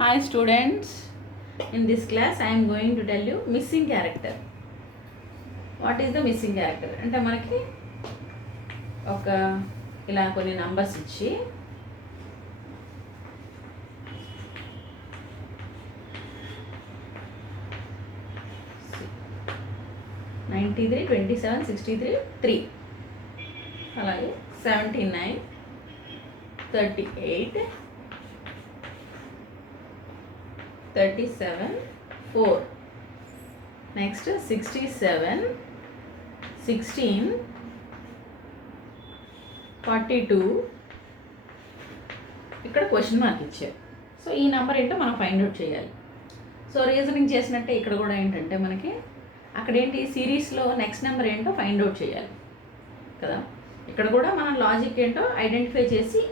Hi students, in this class I am going to tell you missing character. What is the missing character? అంటే మనకి ఒక ఇలా కొన్ని numbers ఇచ్చి (93, 27, 63, 3) అలాగే 79, 38, 37, 4. Next 67, 16, 42. ఇక్కడ క్వశ్చన్ మార్క్ ఇచ్చారు. సో ఈ నెంబర్ ఏంటో మనం ఫైండ్ అవుట్ చేయాలి. సో రీజనింగ్ చేసినట్టే ఇక్కడ కూడా ఏంటంటే మనకి అక్కడ ఏంటి సిరీస్లో నెక్స్ట్ నెంబర్ ఏంటో ఫైండ్ అవుట్ చేయాలి కదా. ఇక్కడ కూడా మనం లాజిక్ ఏంటో ఐడెంటిఫై చేసి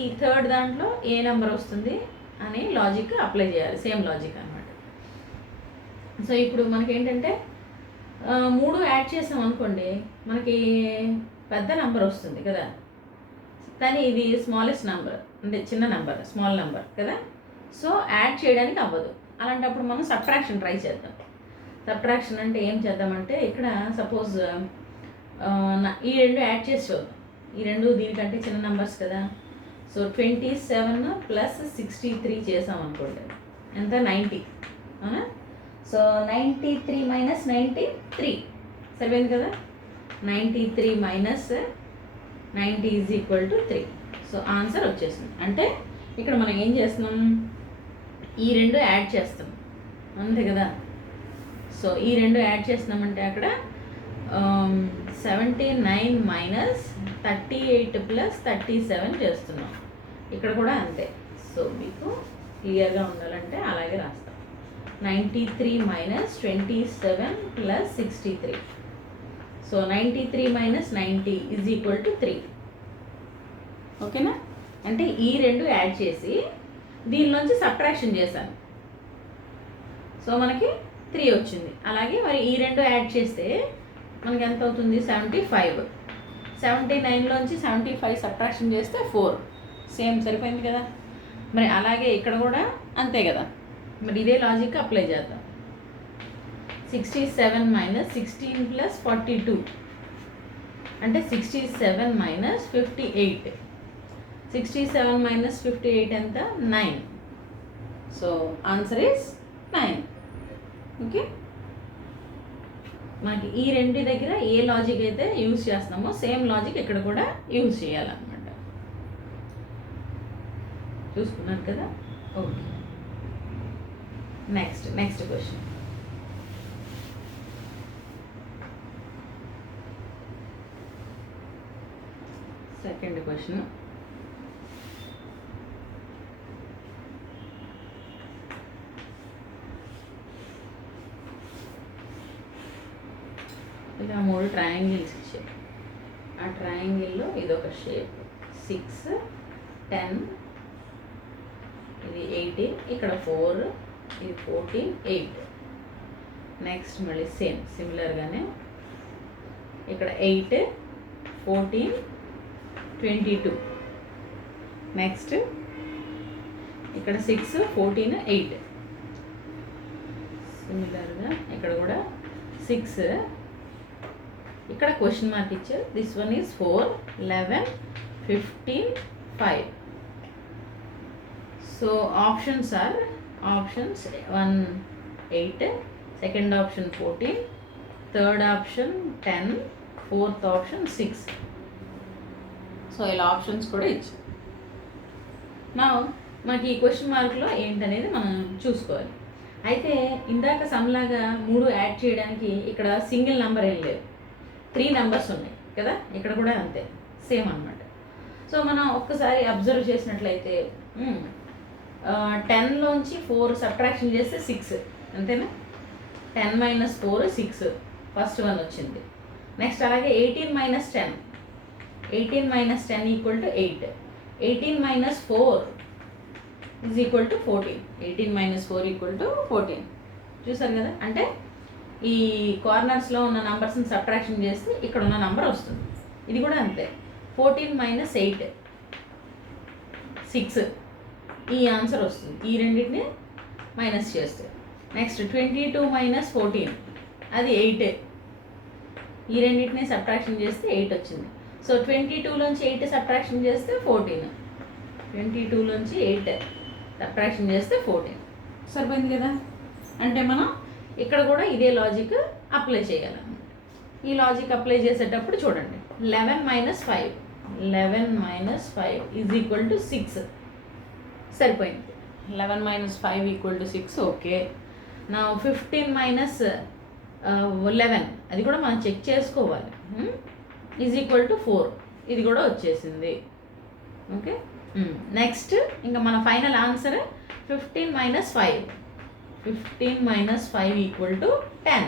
ఈ థర్డ్ దాంట్లో ఏ నెంబర్ వస్తుంది అని లాజిక్ అప్లై చేయాలి. సేమ్ లాజిక్ అనమాట. సో ఇప్పుడు మనకి ఏంటంటే 3 యాడ్ చేసాం అనుకోండి, మనకి పెద్ద నెంబర్ వస్తుంది కదా, కానీ ఇది స్మాలెస్ట్ నెంబర్ అంటే చిన్న నెంబర్, స్మాల్ నెంబర్ కదా. సో యాడ్ చేయడానికి అవ్వదు. అలాంటప్పుడు మనం సబ్ట్రాక్షన్ ట్రై చేద్దాం. సబ్ట్రాక్షన్ అంటే ఏం చేద్దామంటే ఇక్కడ సపోజ్ ఈ 2 యాడ్ చేసి చూద్దాం. ఈ 2 దీనికంటే చిన్న నెంబర్స్ కదా. సో 27 ప్లస్ 63 చేసాం అనుకోండి, ఎంత 90 అవునా. సో 93 మైనస్ 93 సరిపోయింది కదా. 93 minus 90 is equal to 3. So answer వచ్చేసింది. అంటే ఇక్కడ మనం ఏం చేస్తున్నాం, ఈ 2 యాడ్ చేస్తాం అంతే కదా. సో ఈ 2 యాడ్ చేస్తున్నామంటే అక్కడ 79 మైనస్ 38 ప్లస్ 37 చేస్తున్నాం. ఇక్కడ కూడా అంతే. సో మీకు క్లియర్గా ఉండాలంటే అలాగే రాస్తాం. 93 minus 27 plus 63. So 93 minus 90 is equal to 3. ఓకేనా. అంటే ఈ 2 యాడ్ చేసి దీనిలోంచి సబ్ట్రాక్షన్ చేశాను. సో మనకి 3 వచ్చింది. అలాగే మరి ఈ 2 యాడ్ చేస్తే మనకి ఎంత అవుతుంది, 75. 79లోంచి 75 సబ్ట్రాక్షన్ చేస్తే 4. సేమ్ సరిపోయింది కదా. మరి అలాగే ఇక్కడ కూడా అంతే కదా. మరి ఇదే లాజిక్ అప్లై చేద్దాం. 67 మైనస్ 16 ప్లస్ 42 అంటే 67 మైనస్ 58. 67 మైనస్ 58 ఎంత, 9. So answer is 9. ఓకే. మనకి ఈ 2 దగ్గర ఏ లాజిక్ అయితే యూజ్ చేస్తున్నామో సేమ్ లాజిక్ ఇక్కడ కూడా యూజ్ చేయాలన్నమాట. చూసుకున్నారు కదా. Okay. Next question. Second question. ఇలా 3 ట్రయాంగిల్స్ ఇచ్చారు. ఆ ట్రయాంగిల్లో ఇదొక షేప్ 6, 10, ఇది 18, ఇక్కడ 4, ఇది 14, 8. నెక్స్ట్ మళ్ళీ సిమిలర్గానే ఇక్కడ 8, 14, 22. నెక్స్ట్ ఇక్కడ 6, 14, 8. సిమిలర్గా ఇక్కడ కూడా 6. ఇక్కడ క్వశ్చన్ మార్క్ ఇచ్చారు. This one is 4, 11, 15, 5. So options 1, 8, second option 14, third option 10, fourth option 6. So ఇలా ఆప్షన్స్ కూడా ఇచ్చారు. నా మనకి ఈ క్వశ్చన్ మార్క్లో ఏంటనేది మనం చూసుకోవాలి. అయితే ఇందాక సమ్లాగా 3 యాడ్ చేయడానికి ఇక్కడ సింగిల్ నెంబర్ ఏం లేదు, 3 నెంబర్స్ ఉన్నాయి కదా. ఇక్కడ కూడా అంతే, సేమ్ అన్నమాట. సో మనం ఒక్కసారి అబ్జర్వ్ చేసినట్లయితే 10లోంచి 4 సబ్ట్రాక్షన్ చేస్తే 6 అంతేనా. 10 మైనస్ 4 6, ఫస్ట్ వన్ వచ్చింది. నెక్స్ట్ అలాగే 18 minus 10, 18 minus 10 equal to 8. 18 minus 4 is equal to 14. 18 minus 4 equal to 14. చూసారు కదా. అంటే ఈ కార్నర్స్లో ఉన్న నంబర్స్ని సబ్ట్రాక్షన్ చేస్తే ఇక్కడ ఉన్న నంబర్ వస్తుంది. ఇది కూడా అంతే. 14 మైనస్ 8 6. ఈ ఆన్సర్ వస్తుంది. ఈ రెండింటిని మైనస్ చేస్తే. నెక్స్ట్ 22 మైనస్ 14 అది 8. ఈ రెండింటిని సబ్ట్రాక్షన్ చేస్తే 8 వచ్చింది. సో 22లోంచి 8 సబ్ట్రాక్షన్ చేస్తే 14. 22లోంచి 8 సబ్ట్రాక్షన్ చేస్తే 14. సరిపోయింది కదా. అంటే మనం ఇక్కడ కూడా ఇదే లాజిక్ అప్లై చేయాలన్నమాట. ఈ లాజిక్ అప్లై చేసేటప్పుడు చూడండి, 11 మైనస్ 5 ఈజ్ ఈక్వల్ టు 6. సరిపోయింది. 11 మైనస్ 5 ఈక్వల్ టు 6. ఓకే. నా 15 మైనస్ 11 అది కూడా మనం చెక్ చేసుకోవాలి. Is equal to 4. ఇది కూడా వచ్చేసింది. ఓకే. నెక్స్ట్ ఇంకా మన final answer 15 minus 5 equal to 10.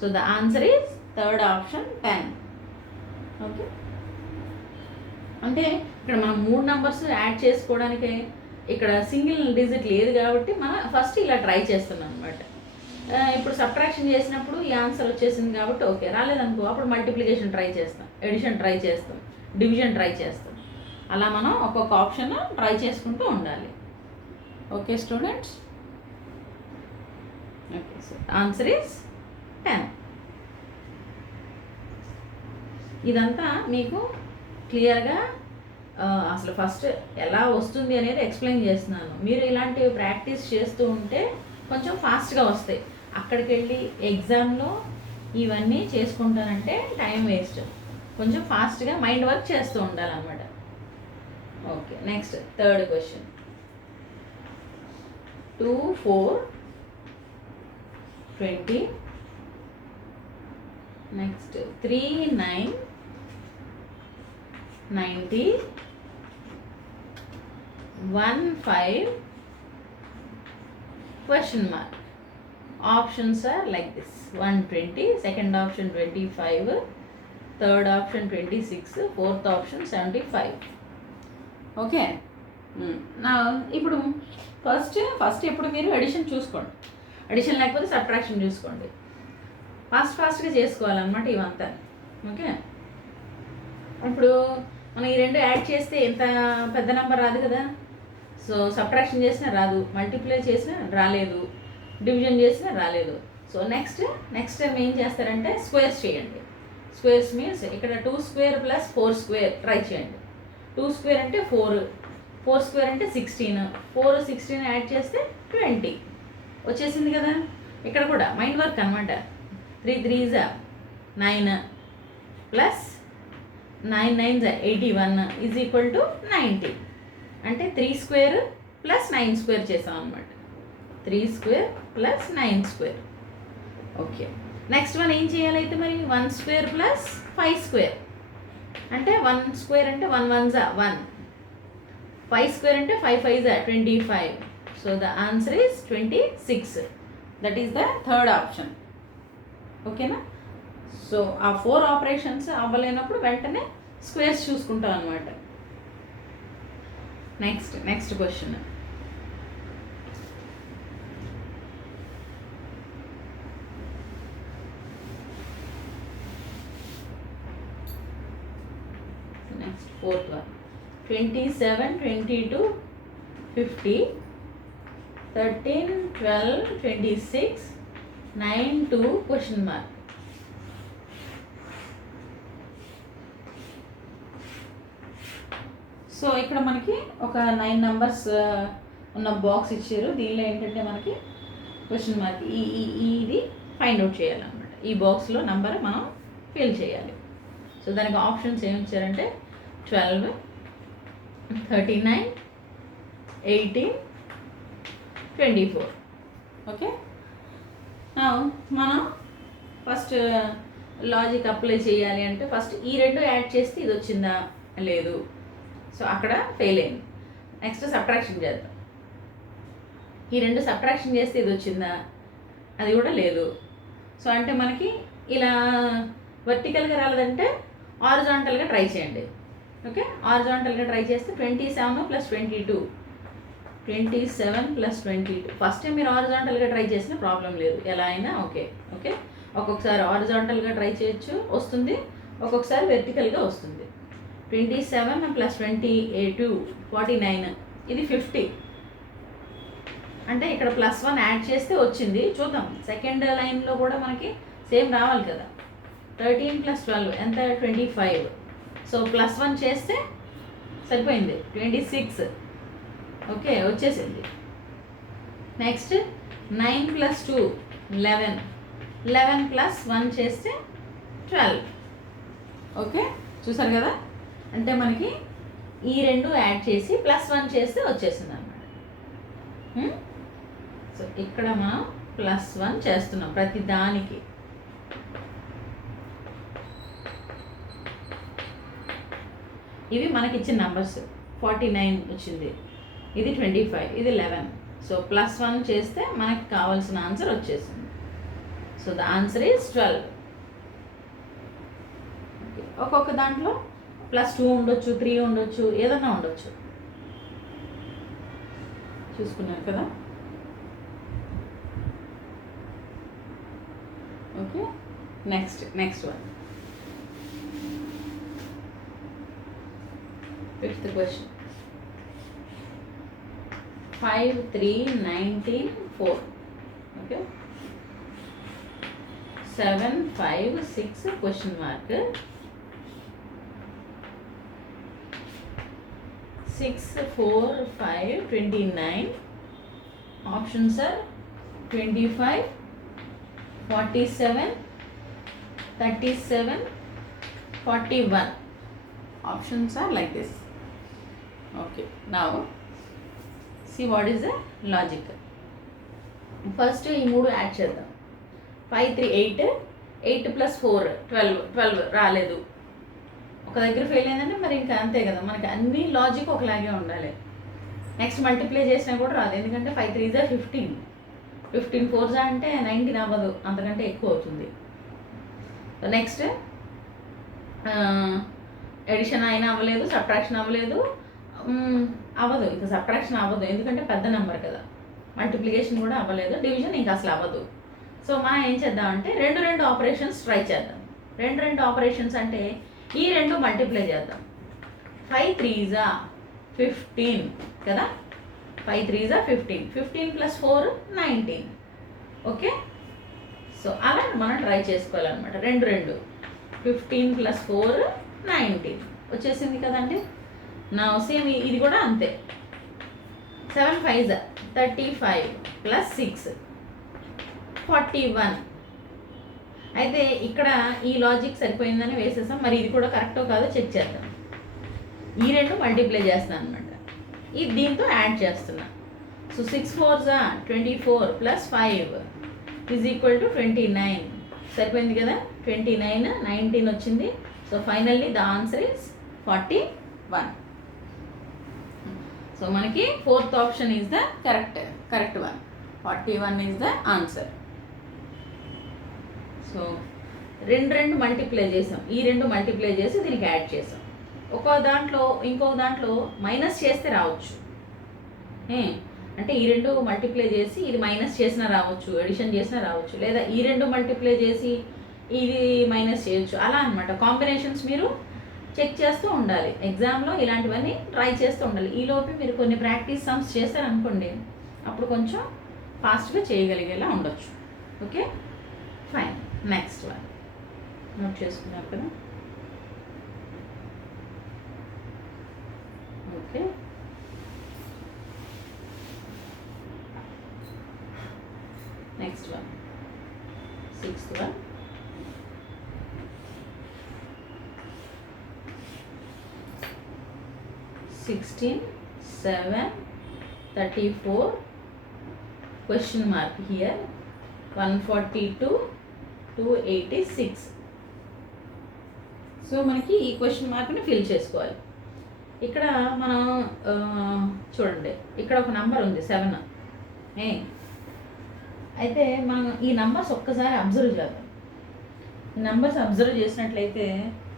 So the answer is third option 10. Okay. అంటే ఇక్కడ మనం 3 నెంబర్స్ యాడ్ చేసుకోవడానికి ఇక్కడ సింగిల్ డిజిట్ లేదు కాబట్టి మనం ఫస్ట్ ఇలా ట్రై చేస్తున్నాం అనమాట. ఇప్పుడు సబ్ట్రాక్షన్ చేసినప్పుడు ఈ ఆన్సర్ వచ్చేసింది కాబట్టి ఓకే. రాలేదనుకో అప్పుడు మల్టిప్లికేషన్ ట్రై చేస్తాం, ఎడిషన్ ట్రై చేస్తాం, డివిజన్ ట్రై చేస్తాం. అలా మనం ఒక్కొక్క ఆప్షన్ ట్రై చేసుకుంటూ ఉండాలి. Okay students. Okay. So answer is 10. ఇదంతా మీకు క్లియర్గా అసలు ఫస్ట్ ఎలా వస్తుంది అనేది ఎక్స్ప్లెయిన్ చేస్తున్నాను. మీరు ఇలాంటివి ప్రాక్టీస్ చేస్తూ ఉంటే కొంచెం ఫాస్ట్గా వస్తాయి. అక్కడికి వెళ్ళి ఎగ్జామ్లో ఇవన్నీ చేసుకుంటానంటే టైం వేస్ట్. కొంచెం ఫాస్ట్గా మైండ్ వర్క్ చేస్తూ ఉండాలన్నమాట. Okay. Next third question. 2, 4, 20. Next 3, 9, 90, 1, 5, question mark. Options are like this: 120, second option 25, third option 26, fourth option 75. Okay. నా ఇప్పుడు ఫస్ట్ ఎప్పుడు మీరు ఎడిషన్ చూసుకోండి. ఎడిషన్ లేకపోతే సబ్ట్రాక్షన్ చూసుకోండి. ఫాస్ట్గా చేసుకోవాలన్నమాట ఇవంతా. ఓకే. ఇప్పుడు మనం ఈ రెండు యాడ్ చేస్తే ఎంత పెద్ద నెంబర్ రాదు కదా. సో సబ్ట్రాక్షన్ చేసినా రాదు, మల్టిప్లై చేసినా రాలేదు, డివిజన్ చేసినా రాలేదు. సో నెక్స్ట్ టైం ఏం చేస్తారంటే స్క్వేర్స్ చేయండి. స్క్వేర్స్ మీన్స్ ఇక్కడ 2 స్క్వేర్ ప్లస్ 4 స్క్వేర్ ట్రై చేయండి. 2 స్క్వేర్ అంటే 4, 4 స్క్వేర్ అంటే 16, 4, 16 యాడ్ చేస్తే 20 వచ్చేసింది కదా. ఇక్కడ కూడా మైండ్ వర్క్ అనమాట. 3 3s 9 plus 9 9s 81 is equal to 90. అంటే 3 స్క్వేర్ ప్లస్ 9 స్క్వేర్ చేసాం అనమాట. 3 square plus 9 square. Okay. Next one ఏం చేయాలైతే మరి 1 స్క్వేర్ ప్లస్ 5 స్క్వేర్ అంటే 1 స్క్వేర్ అంటే 1 1s 1, 5 స్క్వేర్ అంటే 5 5s 25. So the answer is 26. That is the third option. ఓకేనా. So ఆ 4 ఆపరేషన్స్ అవ్వలేనప్పుడు వెంటనే స్క్వేర్స్ చూసుకుంటాం అనమాట. Next question. Next fourth one. 27, 22, 50, 13, 12, 26, 9, 2 question mark. So ఇక్కడ మనకి ఒక 9 నెంబర్స్ ఉన్న బాక్స్ ఇచ్చారు. దీనిలో ఏంటంటే మనకి క్వశ్చన్ మార్క్ ఇది ఫైండ్ అవుట్ చేయాలన్నమాట. ఈ బాక్స్లో నెంబర్ మనం ఫిల్ చేయాలి. సో దానికి ఆప్షన్స్ ఏమి ఇచ్చారంటే 12, 39, 18, 24. ఓకే. మనం ఫస్ట్ లాజిక్ అప్లై చేయాలి అంటే ఫస్ట్ ఈ రెండు యాడ్ చేస్తే ఇది వచ్చిందా లేదు. సో అక్కడ ఫెయిల్ అయింది. నెక్స్ట్ సబ్ట్రాక్షన్ చేద్దాం. ఈ రెండు సబ్ట్రాక్షన్ చేస్తే ఇది వచ్చిందా, అది కూడా లేదు. సో అంటే మనకి ఇలా వర్టికల్గా రాలేదంటే హారిజాంటల్గా ట్రై చేయండి. ఓకే. హారిజాంటల్గా ట్రై చేస్తే 27 ప్లస్ 22, 27 ప్లస్ 22. ఫస్ట్ టైం మీరు హారిజాంటల్గా ట్రై చేసిన ప్రాబ్లం లేదు, ఎలా అయినా ఓకే. ఓకే. ఒక్కొక్కసారి హారిజాంటల్గా ట్రై చేయొచ్చు, వస్తుంది. ఒక్కొక్కసారి వెర్టికల్గా వస్తుంది. 27 ప్లస్ 22 49, ఇది 50. అంటే ఇక్కడ +1 యాడ్ చేస్తే వచ్చింది. చూద్దాం సెకండ్ లైన్లో కూడా మనకి సేమ్ రావాలి కదా. 13 + 12 ఎంత 25. సో +1 చేస్తే సరిపోయింది 26. ఓకే వచ్చేసింది. నెక్స్ట్ 9 + 2 11. 11 + 1 చేస్తే 12. ఓకే చూసారు కదా. అంటే మనకి ఈ రెండు యాడ్ చేసి +1 చేస్తే వచ్చేసింది అన్నమాట. సో ఇక్కడ మనం +1 చేస్తున్నాం ప్రతి దానికి. ఇవి మనకి ఇచ్చిన నంబర్స్. 49 వచ్చింది, ఇది 25, ఇది 11. సో +1 చేస్తే మనకి కావాల్సిన ఆన్సర్ వచ్చేసింది. So the answer is 12. ఒక్కొక్క దాంట్లో +2 ఉండొచ్చు, 3 ఉండొచ్చు, ఏదైనా ఉండొచ్చు. చూసుకున్నారు కదా. Okay next one. 5th question. 5, 3, 19, 4. Okay. 7, 5, 6 question mark. 6, 4, 5, 29. Options are 25, 47, 37, 41. Options are like this. Okay, now see what is the logic. First ఈ మూడు యాడ్ చేద్దాం. 5, 3, 8. 8 + 4 12 రాలేదు. ఒక దగ్గర ఫెయిల్ అయిందంటే మరి ఇంకా అంతే కదా. మనకి అన్ని లాజిక్ ఒకలాగే ఉండాలి. నెక్స్ట్ మల్టిప్లై చేసినా కూడా రాదు, ఎందుకంటే 5, 3 = 15. 15 4 అంటే 19 అవ్వదు, అంతకంటే ఎక్కువ అవుతుంది. నెక్స్ట్ ఎడిషన్ అయినా అవ్వలేదు, సబ్ట్రాక్షన్ అవ్వలేదు, అవ్వదు. ఇంకా సబ్ట్రాక్షన్ అవ్వదు ఎందుకంటే పెద్ద నెంబర్ కదా. మల్టిప్లికేషన్ కూడా అవ్వలేదు, డివిజన్ ఇంకా అసలు అవ్వదు. సో మనం ఏం చేద్దామంటే రెండు ఆపరేషన్స్ ట్రై చేద్దాం. రెండు ఆపరేషన్స్ అంటే ఈ రెండు మల్టిప్లై చేద్దాం. 5, 3 = 15 కదా. 5, 3 = 15. 15 + 4 19. ఓకే సో అలా మనం ట్రై చేసుకోవాలన్నమాట. రెండు 15 + 4 19 వచ్చేసింది కదండి. నా సేమ్ ఇది కూడా అంతే. 7, 5 = 35 + 6 41. అయితే ఇక్కడ ఈ లాజిక్ సరిపోయిందని వేసేసాం. మరి ఇది కూడా కరెక్టో కాదో చెక్ చేద్దాం. ఈ రెండు మల్టిప్లై చేస్తాను అనమాట. ఇది దీంతో యాడ్ చేస్తున్నా. సో 6, 4 = 24 + 5 = 29. సరిపోయింది కదా. 29, 19 వచ్చింది. So finally the answer is 41. So మనకి 4th option is the correct one. 41 is the answer. So రెండు మల్టిప్లై చేసాం. ఈ రెండు మల్టిప్లై చేసి దీనికి యాడ్ చేసాం. ఇంకో దాంట్లో మైనస్ చేస్తే రావచ్చు. అంటే ఈ రెండు మల్టిప్లై చేసి ఇది మైనస్ చేసినా రావచ్చు, ఎడిషన్ చేసినా రావచ్చు, లేదా ఈ రెండు మల్టిప్లై చేసి ఇది మైనస్ చేయొచ్చు. అలా అనమాట. కాంబినేషన్స్ మీరు చెక్ చేస్తూ ఉండాలి. ఎగ్జామ్లో ఇలాంటివన్నీ ట్రై చేస్తూ ఉండాలి. ఈలోపు మీరు కొన్ని ప్రాక్టీస్ సమ్స్ చేశారనుకోండి, అప్పుడు కొంచెం ఫాస్ట్గా చేయగలిగేలా ఉండొచ్చు. Okay fine. Next one note చేసుకున్నారు కదా. Okay next one 6th one. 16, 7, 34 question mark here. 142, 286. So మనకి ఈ క్వశ్చన్ మార్క్ని ఫిల్ చేసుకోవాలి. ఇక్కడ మనం చూడండి, ఇక్కడ ఒక నంబర్ ఉంది 7. అయితే మనం ఈ నంబర్స్ ఒక్కసారి అబ్జర్వ్ చేద్దాం. ఈ నంబర్స్ అబ్జర్వ్ చేసినట్లయితే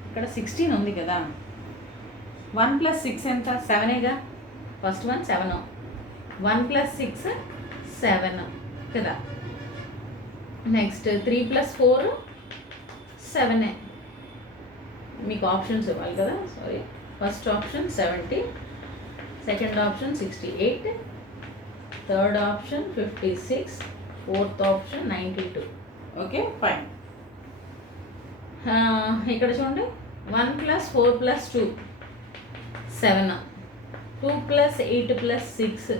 ఇక్కడ 16 ఉంది కదా. 1 + 6 ఎంత? 7గా. First one 7. 1 + 6 7 కదా. నెక్స్ట్ 3 + 4 7. మీకు ఆప్షన్స్ ఇవ్వాలి కదా. Sorry, first option 70, second option 68, third option 56, fourth option 92. Okay fine. ఇక్కడ చూడండి 1 + 4 + 2 7, 2 + 8 + 6,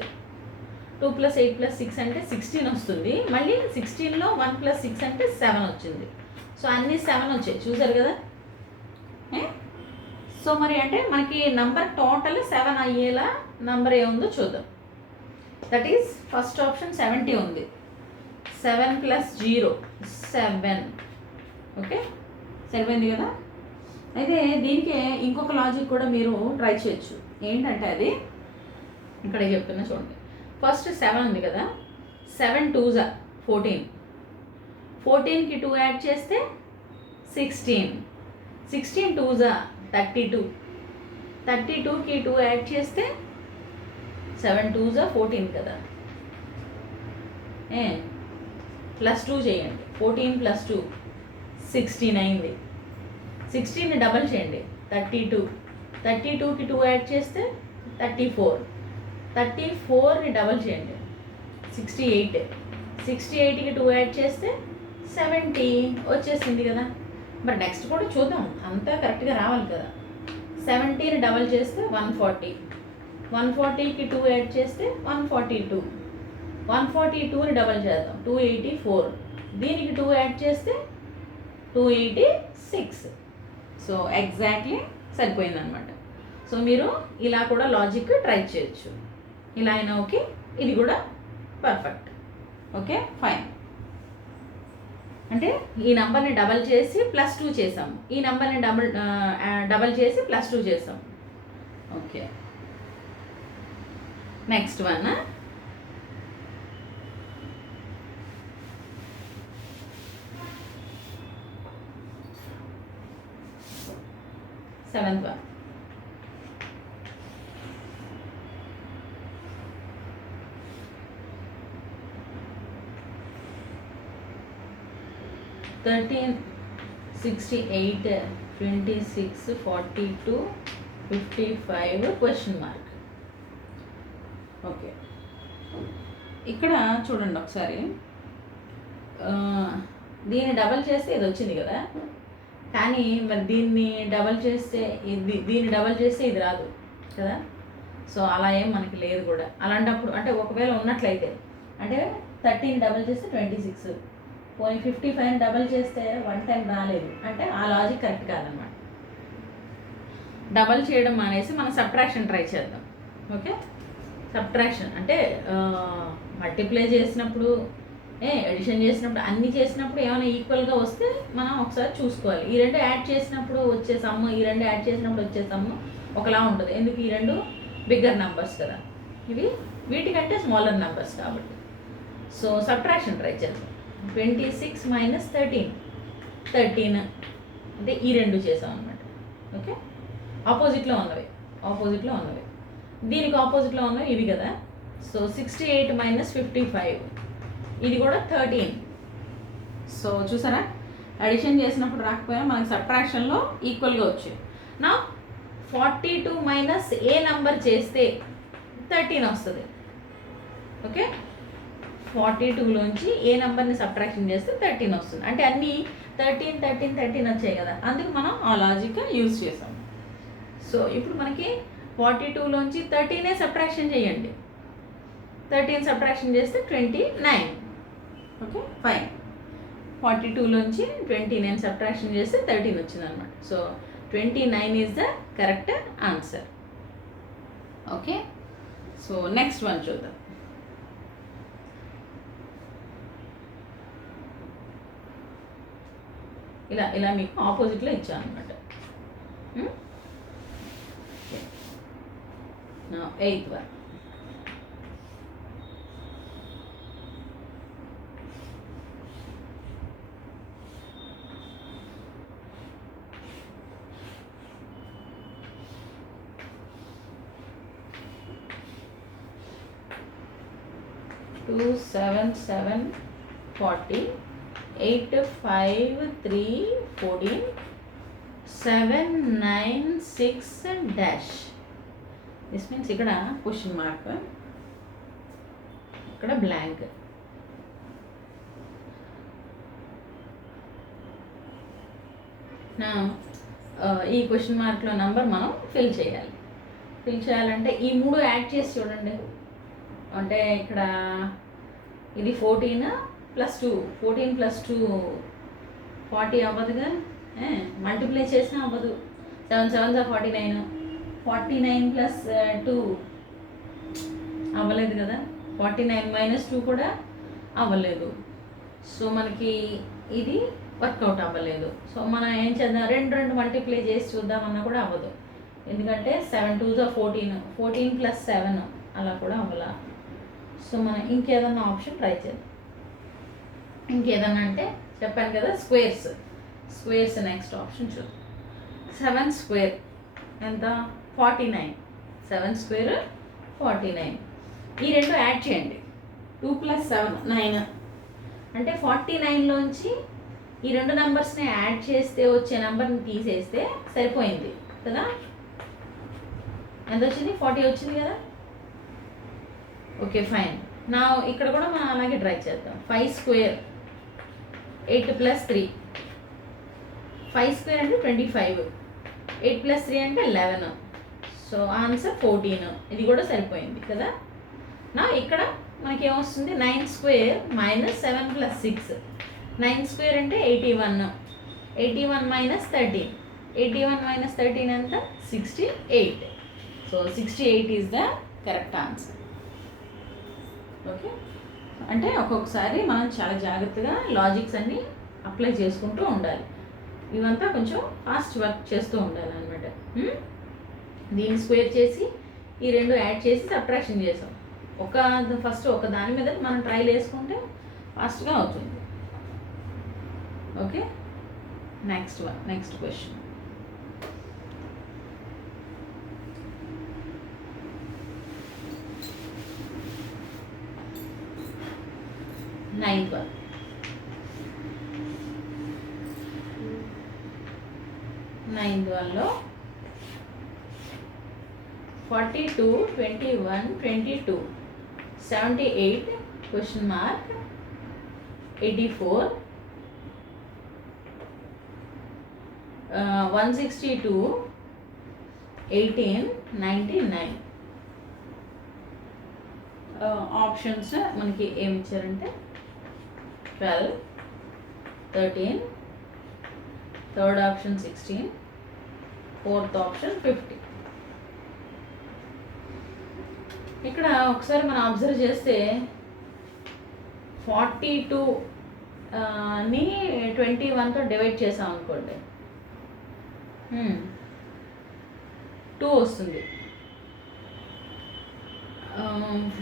2 + 8 + 6 అంటే 16 వస్తుంది. మళ్ళీ 16లో 1 + 6 అంటే 7 వచ్చింది. సో అన్నీ 7 వచ్చాయి, చూసారు కదా. సో మరి అంటే మనకి నంబర్ టోటల్ 7 అయ్యేలా నంబర్ ఏముందో చూద్దాం. దట్ ఈస్ ఫస్ట్ ఆప్షన్ 70 ఉంది. 7 + 0 7. ఓకే సరిపోయింది కదా. అయితే దీనికి ఇంకొక లాజిక్ కూడా మీరు ట్రై చేయొచ్చు. ఏంటంటే అది ఇక్కడ చెప్తున్నా చూడండి. ఫస్ట్ 7 ఉంది కదా, 7 2s 14, 14కి 2 యాడ్ చేస్తే 16, 16 2s 32, 32కి 2 యాడ్ చేస్తే 7 2s 14 కదా. +2 చేయండి, 14 + 2 16 అయింది. 16ని డబల్ చేయండి 32, 32కి 2 యాడ్ చేస్తే 34, 34ని డబల్ చేయండి 68, 68కి 2 యాడ్ చేస్తే 70 వచ్చేసింది కదా. మరి నెక్స్ట్ కూడా చూద్దాం, అంతా కరెక్ట్గా రావాలి కదా. 70ని డబల్ చేస్తే 140, 140కి 2 యాడ్ చేస్తే 142, 142ని డబల్ చేద్దాం 284, దీనికి 2 యాడ్ చేస్తే 286. So exactly సరిపోయిందనమాట. సో మీరు ఇలా కూడా లాజిక్ ట్రై చేయొచ్చు. ఇలా అయినా ఓకే, ఇది కూడా పర్ఫెక్ట్. Okay fine. అంటే ఈ నెంబర్ని డబల్ చేసి +2 చేసాము, ఈ నెంబర్ని డబల్ చేసి +2 చేసాము. Okay next one. Seventh one. $13, 68, 26, 42, 55 question mark. Okay ఇక్కడ చూడండి ఒకసారి. దీన్ని డబల్ చేస్తే ఇది వచ్చింది కదా, కానీ మరి దీన్ని డబల్ చేస్తే దీన్ని డబల్ చేస్తే ఇది రాదు కదా. సో అలా ఏం మనకి లేదు కూడా. అలాంటప్పుడు అంటే ఒకవేళ ఉన్నట్లయితే అంటే 13 డబల్ చేస్తే 26, పోయి 55 డబల్ చేస్తే 110 రాలేదు అంటే ఆ లాజిక్ కరెక్ట్ కాదనమాట. డబల్ చేయడం మానేసి మనం సబ్ట్రాక్షన్ ట్రై చేద్దాం. ఓకే సబ్ట్రాక్షన్ అంటే మల్టిప్లై చేసినప్పుడు ఎడిషన్ చేసినప్పుడు అన్నీ చేసినప్పుడు ఏమైనా ఈక్వల్గా వస్తే మనం ఒకసారి చూసుకోవాలి. ఈ రెండు యాడ్ చేసినప్పుడు వచ్చే సమ్, ఈ రెండు యాడ్ చేసినప్పుడు వచ్చే సమ్ ఒకలా ఉంటుంది. ఎందుకు? ఈ రెండు బిగ్గర్ నెంబర్స్ కదా, ఇవి వీటికంటే స్మాలర్ నెంబర్స్ కాబట్టి. సో సబ్ట్రాక్షన్ ట్రై చేద్దాం. 26 - 13, 13 అంటే ఈ రెండు చేసాం అనమాట. ఓకే ఆపోజిట్లో ఉన్నవి దీనికి ఆపోజిట్లో ఉన్నవి ఇవి కదా. సో 68 - 55 ఇది కూడా 13. సో చూసారా, అడిషన్ చేసినప్పుడు రాకపోయినా మనకి సబ్ట్రాక్షన్లో ఈక్వల్గా వచ్చాయి. నా 42 మైనస్ ఏ నెంబర్ చేస్తే 13 వస్తుంది. ఓకే 42లోంచి ఏ నెంబర్ని సబ్ట్రాక్షన్ చేస్తే 13 వస్తుంది. అంటే అన్నీ 13 13 13 వచ్చాయి కదా, అందుకు మనం ఆ లాజిక్ యూజ్ చేసాం. సో ఇప్పుడు మనకి 42లోంచి 13 సబ్ట్రాక్షన్ చేయండి. 13 సబ్ట్రాక్షన్ చేస్తే 29. Okay fine. 42లోంచి 29 సబ్ట్రాక్షన్ చేస్తే 13 వచ్చింది అనమాట. So 29 is the correct answer. Okay so next one చూద్దాం. ఇలా మీకు ఆపోజిట్లో ఇచ్చాను అనమాట. 8th one. Two 7 7 40, 8 5 3 14, 7 9 6 dash. This means ఇక్కడ క్వశ్చన్ మార్క్. ఇక్కడ బ్లాంక్. ఈ క్వశ్చన్ మార్క్లో నెంబర్ మనం ఫిల్ చేయాలి. ఫిల్ చేయాలంటే ఈ 3 యాడ్ చేసి చూడండి. అంటే ఇక్కడ ఇది 14 + 2, 14 + 2 40 అవ్వదుగా, మల్టిప్లై చేసినా అవ్వదు. 7 7 49, 49 + 2 అవ్వలేదు కదా, 49 - 2 కూడా అవ్వలేదు. సో మనకి ఇది వర్కౌట్ అవ్వలేదు. సో మనం ఏం చేద్దాం, రెండు మల్టిప్లై చేసి చూద్దామన్నా కూడా అవ్వదు. ఎందుకంటే 7 2 14, 14 + 7 అలా కూడా అవ్వాల. సో మనం ఇంకేదన్నా ఆప్షన్ ట్రై చేద్దాం. ఇంకేదన్నా అంటే చెప్పాను కదా, స్క్వేర్స్ నెక్స్ట్ ఆప్షన్ చూద్దాం. 7 స్క్వేర్ ఎంత, 49. 7 స్క్వేర్ 49. ఈ రెండు యాడ్ చేయండి. 2 + 7 9. అంటే 49లోంచి ఈ రెండు నెంబర్స్ని యాడ్ చేస్తే వచ్చే నెంబర్ని తీసేస్తే సరిపోయింది కదా. ఎంత వచ్చింది, 40 వచ్చింది కదా. Okay fine. నా ఇక్కడ కూడా మనం అలాగే ట్రై చేద్దాం. 5 స్క్వేర్ 8 + 3. 5 స్క్వేర్ అంటే 25, 8 + 3 అంటే 11. So answer 14. ఇది కూడా సరిపోయింది కదా. నా ఇక్కడ మనకి ఏమొస్తుంది, 9 స్క్వేర్ - 7 + 6. 9 స్క్వేర్ అంటే 81, 81 - 13. 81 - 13 ఎంత, 68. So 68 is the correct answer. Okay, అంటే ఒక్కొక్కసారి మనం చాలా జాగ్రత్తగా లాజిక్స్ అన్నీ అప్లై చేసుకుంటూ ఉండాలి. ఇవంతా కొంచెం ఫాస్ట్ వర్క్ చేస్తూ ఉండాలి అనమాట. దీన్ని స్క్వేర్ చేసి ఈ రెండు యాడ్ చేసి సబ్ట్రాక్షన్ చేసాం. ఫస్ట్ ఒక దాని మీద మనం ట్రైల్ వేసుకుంటే ఫాస్ట్గా అవుతుంది. Okay, next question. నైన్త్ వన్లో 42 21 22 78 క్వశ్చన్ మార్క్ 84 162 18 99. ఆప్షన్స్ మనకి ఏమి ఇచ్చారంటే 12 13, థర్డ్ ఆప్షన్ 16, ఫోర్త్ ఆప్షన్ 50. ఇక్కడ ఒకసారి మనం అబ్జర్వ్ చేస్తే 42ని 21తో డివైడ్ చేసాం అనుకోండి, 2 వస్తుంది.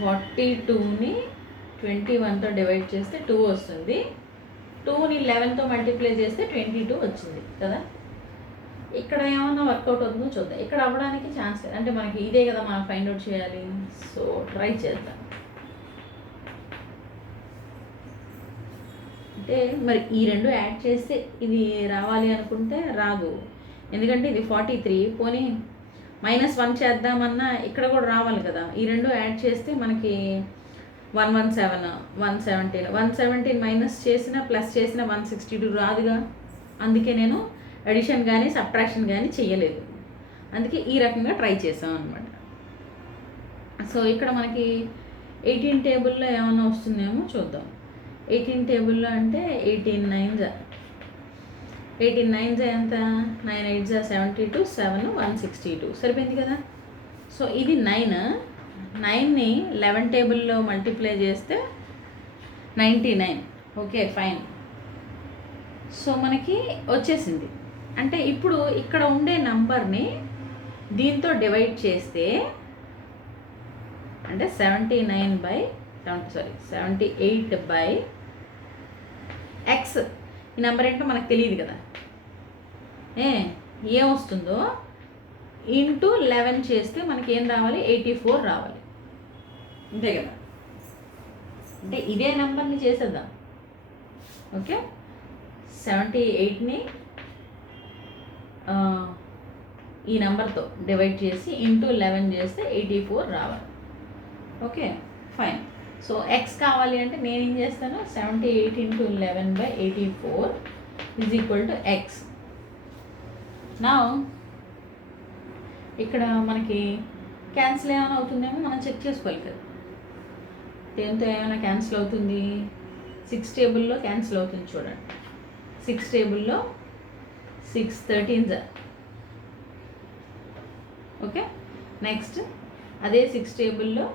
42ని 21తో డివైడ్ చేస్తే 2 వస్తుంది. 2ని 11తో మల్టిప్లై చేస్తే 22 వచ్చింది కదా. ఇక్కడ ఏమన్నా వర్కౌట్ అవుతుందో చూద్దాం. ఇక్కడ అవ్వడానికి ఛాన్స్ లేదు, అంటే మనకి ఇదే కదా మనం ఫైండ్ అవుట్ చేయాలి. సో ట్రై చేద్దాం. అంటే మరి ఈ రెండు యాడ్ చేస్తే ఇది రావాలి అనుకుంటే రాదు, ఎందుకంటే ఇది 43. పోనీ -1 చేద్దామన్నా ఇక్కడ కూడా రావాలి కదా. ఈ రెండు యాడ్ చేస్తే మనకి 117, 117, 117 మైనస్ చేసిన ప్లస్ చేసిన 162 రాదుగా. అందుకే నేను అడిషన్ కానీ సబ్ట్రాక్షన్ కానీ చెయ్యలేదు. అందుకే ఈ రకంగా ట్రై చేసాం అనమాట. సో ఇక్కడ మనకి 18 టేబుల్లో ఏమైనా వస్తుందేమో చూద్దాం. 18 టేబుల్లో అంటే 18 9s ఎంత, 9 8s 72, 7 162 సరిపోయింది కదా. సో ఇది 9ని 11 టేబుల్లో మల్టిప్లై చేస్తే 99. Okay fine. సో మనకి వచ్చేసింది. అంటే ఇప్పుడు ఇక్కడ ఉండే నంబర్ని దీంతో డివైడ్ చేస్తే అంటే 78/x. ఈ నెంబర్ ఏంటో మనకు తెలియదు కదా, ఏమొస్తుందో ఇంటూ 11 చేస్తే మనకి ఏం రావాలి, 84 రావాలి, అంతే కదా. అంటే ఇదే నెంబర్ని చేసేద్దాం. ఓకే, 78ని ఈ నెంబర్తో డివైడ్ చేసి ఇంటూ 11 చేస్తే 84 రావాలి. Okay fine. సో ఎక్స్ కావాలి అంటే నేను ఏం చేస్తాను, 78 into 11/84 is equal to X. నా ఇక్కడ మనకి క్యాన్సిల్ ఏమైనా అవుతుందేమో మనం చెక్ చేసుకోవాలి కదా. దేంతో ఏమైనా క్యాన్సిల్ అవుతుంది, 6 టేబుల్లో క్యాన్సిల్ అవుతుంది చూడండి. 6 టేబుల్లో 6 13s. ఓకే, నెక్స్ట్ అదే 6 టేబుల్లో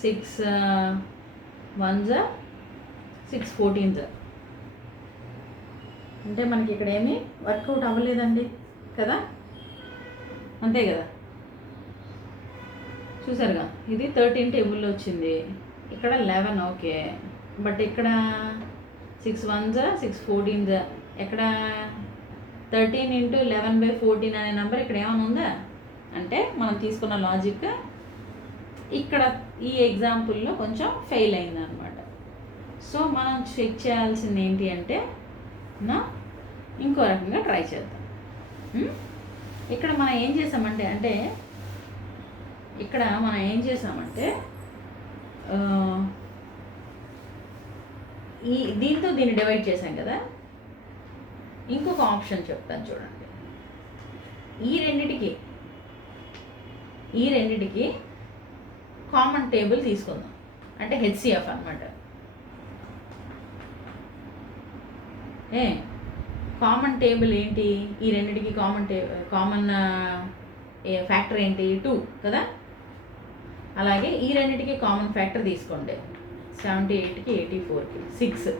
6 1s 6 14s. అంటే మనకి ఇక్కడ ఏమీ వర్కౌట్ అవ్వలేదండి కదా, అంతే కదా. చూసారుగా, ఇది 13 టేబుల్లో వచ్చింది, ఇక్కడ 11. ఓకే, బట్ ఇక్కడ 6 1s 6 14s. ఎక్కడ 13 into 11/14 అనే నెంబర్ ఇక్కడ ఏమైనా ఉందా అంటే మనం తీసుకున్న లాజిక్ ఇక్కడ ఈ ఎగ్జాంపుల్లో కొంచెం ఫెయిల్ అయింది అనమాట. సో మనం చెక్ చేయాల్సింది ఏంటి అంటే ఇంకో రకంగా ట్రై చేద్దాం. ఇక్కడ మనం ఏం చేసామంటే ఇక్కడ మనం ఏం చేసామంటే దీంతో దీన్ని డివైడ్ చేసాం కదా. ఇంకొక ఆప్షన్ చెప్తాను చూడండి. ఈ రెండిటికి కామన్ టేబుల్ తీసుకుందాం, అంటే హెచ్సిఎఫ్ అనమాట. కామన్ టేబుల్ ఏంటి, ఈ రెండిటికి కామన్ ఫ్యాక్టర్ ఏంటి, 2 కదా. అలాగే ఈ రెండిటికి కామన్ ఫ్యాక్టర్ తీసుకోండి, 78కి 84కి 6.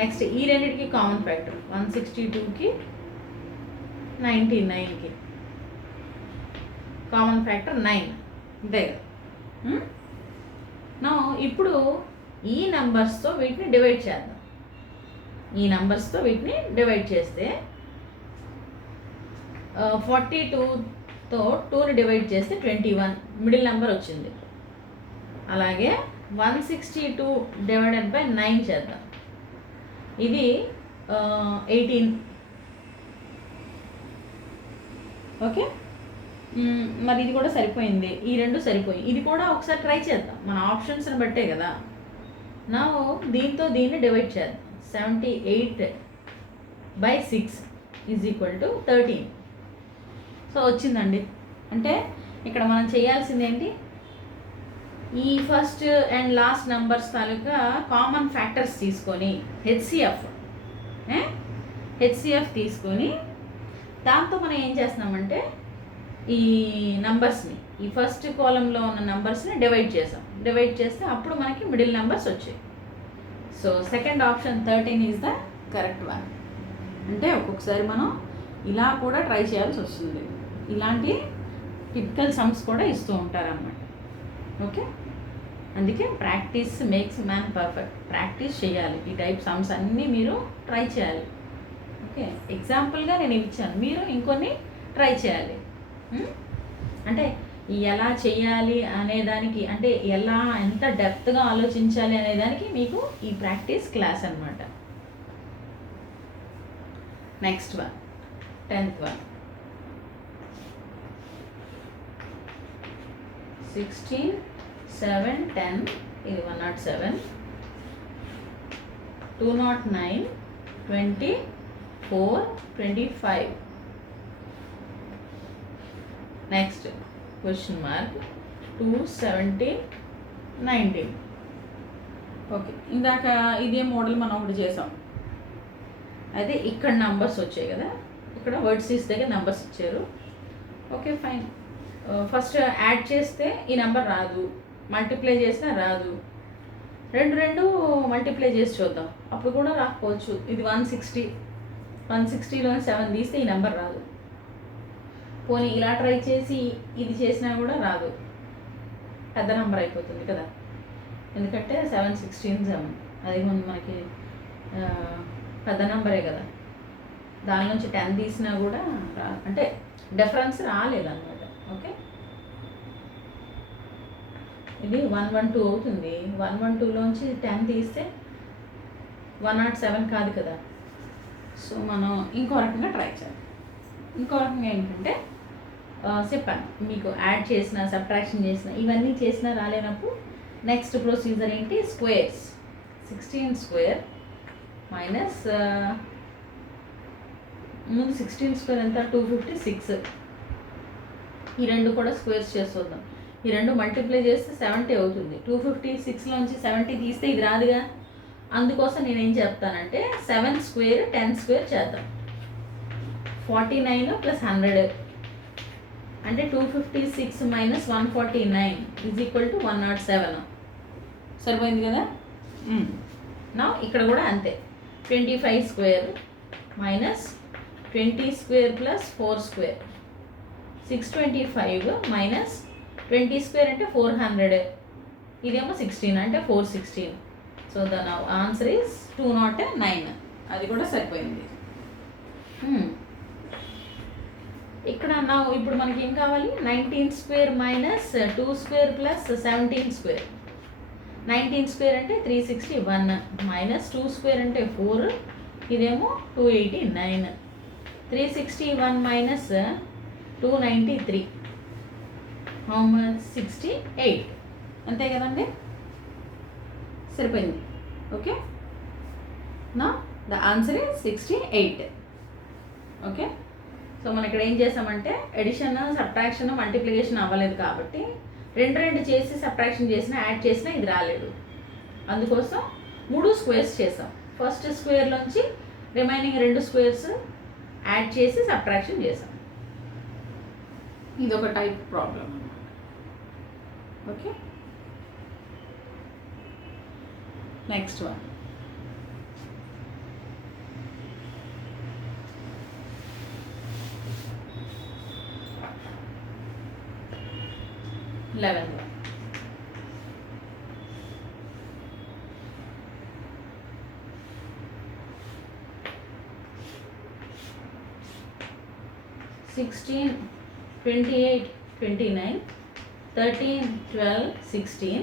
నెక్స్ట్ ఈ రెండిటికి కామన్ ఫ్యాక్టర్ 162కి 99కి కామన్ ఫ్యాక్టర్ 9. అంతే కదా. నా ఇప్పుడు ఈ నెంబర్స్తో వీటిని డివైడ్ చేద్దాం. ఈ నెంబర్స్తో వీటిని డివైడ్ చేస్తే 42తో 2ని డివైడ్ చేస్తే 21, మిడిల్ నెంబర్ వచ్చింది. అలాగే 162 డివైడెడ్ బై 9 చేద్దాం, ఇది 18. ఓకే, మరి ఇది కూడా సరిపోయింది, ఈ రెండు సరిపోయి. ఇది కూడా ఒకసారి ట్రై చేద్దాం, మన ఆప్షన్స్ని బట్టే కదా. నా దీంతో దీన్ని డివైడ్ చేద్దాం, 78/6 ఈజ్ ఈక్వల్ టు 13. సో వచ్చిందండి. అంటే ఇక్కడ మనం చేయాల్సింది ఏంటి, ఈ first and last numbers taluka common factors తీసుకొని హెచ్సిఎఫ్ తీసుకొని దాంతో మనం ఏం చేస్తున్నామంటే ఈ నెంబర్స్ని, ఈ ఫస్ట్ కాలంలో ఉన్న నెంబర్స్ని డివైడ్ చేస్తే అప్పుడు మనకి మిడిల్ నెంబర్స్ వచ్చాయి. So second option 13 is the correct one. అంటే ఒక్కొక్కసారి మనం ఇలా కూడా ట్రై చేయాల్సి వస్తుంది, ఇలాంటి టిపికల్ సమ్స్ కూడా ఇస్తూ ఉంటారన్నమాట. ఓకే, అందుకే practice makes man perfect. Practice చేయాలి, ఈ టైప్ సమ్స్ అన్నీ మీరు ట్రై చేయాలి. ఓకే, ఎగ్జాంపుల్గా నేను ఇచ్చాను, మీరు ఇంకొన్ని ట్రై చేయాలి. అంటే ఎలా చేయాలి అనేదానికి, అంటే ఎలా ఎంత డెప్త్గా ఆలోచించాలి అనేదానికి మీకు ఈ ప్రాక్టీస్ క్లాస్ అన్నమాట. నెక్స్ట్ వన్, 10th వన్, 16 7 10, ఇది 107, 209 20 4 25. Next question mark 2 17 19. ఓకే, ఇందాక ఇదే మోడల్ మనం ఒకటి చేసాం. అయితే ఇక్కడ నంబర్స్ వచ్చాయి కదా, ఇక్కడ వర్డ్స్ దగ్గర నెంబర్స్ ఇచ్చారు. ఓకే ఫైన్, ఫస్ట్ యాడ్ చేస్తే ఈ నెంబర్ రాదు, మల్టిప్లై చేసినా రాదు. రెండు మల్టిప్లై చేసి చూద్దాం, అప్పుడు కూడా రాకపోవచ్చు. ఇది 160లో 7 తీస్తే ఈ నెంబర్ రాదు. పోనీ ఇలా ట్రై చేసి ఇది చేసినా కూడా రాదు, పెద్ద నెంబర్ అయిపోతుంది కదా. ఎందుకంటే 7 16 7 అది మనకి పెద్ద నెంబరే కదా. దాని నుంచి 10 తీసినా కూడా అంటే డిఫరెన్స్ రాలేదన్నమాట. ఓకే, ఇది 112 అవుతుంది. 112లోంచి 10 తీస్తే 107 కాదు కదా. సో మనం ఇంకో రకంగా ట్రై చేయాలి. ఇంకో రకంగా ఏంటంటే చెప్పాను మీకు, యాడ్ చేసిన, సబ్ట్రాక్షన్ చేసిన, ఇవన్నీ చేసినా రాలేనప్పుడు నెక్స్ట్ ప్రొసీజర్ ఏంటి, స్క్వేర్స్. 16 స్క్వేర్ మైనస్ ముందు 16 స్క్వేర్ ఎంత, 256. ఈ రెండు కూడా స్క్వేర్స్ చేస్తుందాం. ఈ రెండు మల్టిప్లై చేస్తే 70 అవుతుంది. 256లోంచి 70 తీస్తే ఇది రాదుగా. అందుకోసం నేనేం చెప్తానంటే 7 స్క్వేర్ 10 స్క్వేర్ చేద్దాం. 49 ప్లస్ 100 అంటే 256 మైనస్ 149 ఈజ్ ఈక్వల్ టు 107. సరిపోయింది కదా. నా ఇక్కడ కూడా అంతే. 25 square minus 20 square plus 4 square 625 minus 20 square అంటే 400. ఇదేమో 16 అంటే 416. So the answer is 209. అది కూడా సరిపోయింది. ఇక్కడ నా ఇప్పుడు మనకి ఏం కావాలి, 19 square minus 2 square plus 17 square. 19 square అంటే 361 మైనస్ 2 స్క్వేర్ అంటే 4, ఇదేమో 289. 361 మైనస్ 293 హౌ మచ్, 68. అంతే కదండి, సరిపోయింది. ఓకే, నా the answer is 68. Okay, so మనం ఇక్కడ ఏం చేసామంటే ఎడిషన్, సబ్ట్రాక్షన్, మల్టిప్లికేషన్ అవ్వలేదు కాబట్టి రెండు చేసి సబ్ట్రాక్షన్ చేసినా యాడ్ చేసినా ఇది రాలేదు. అందుకోసం 3 స్క్వేర్స్ చేసాం. ఫస్ట్ స్క్వేర్లోంచి రిమైనింగ్ 2 స్క్వేర్స్ యాడ్ చేసి సబ్ట్రాక్షన్ చేసాం. ఇది ఒక టైప్ ప్రాబ్లం అన్నమాట. Okay, next one. Eleven. 16, 28, 29, 13, 12, 16,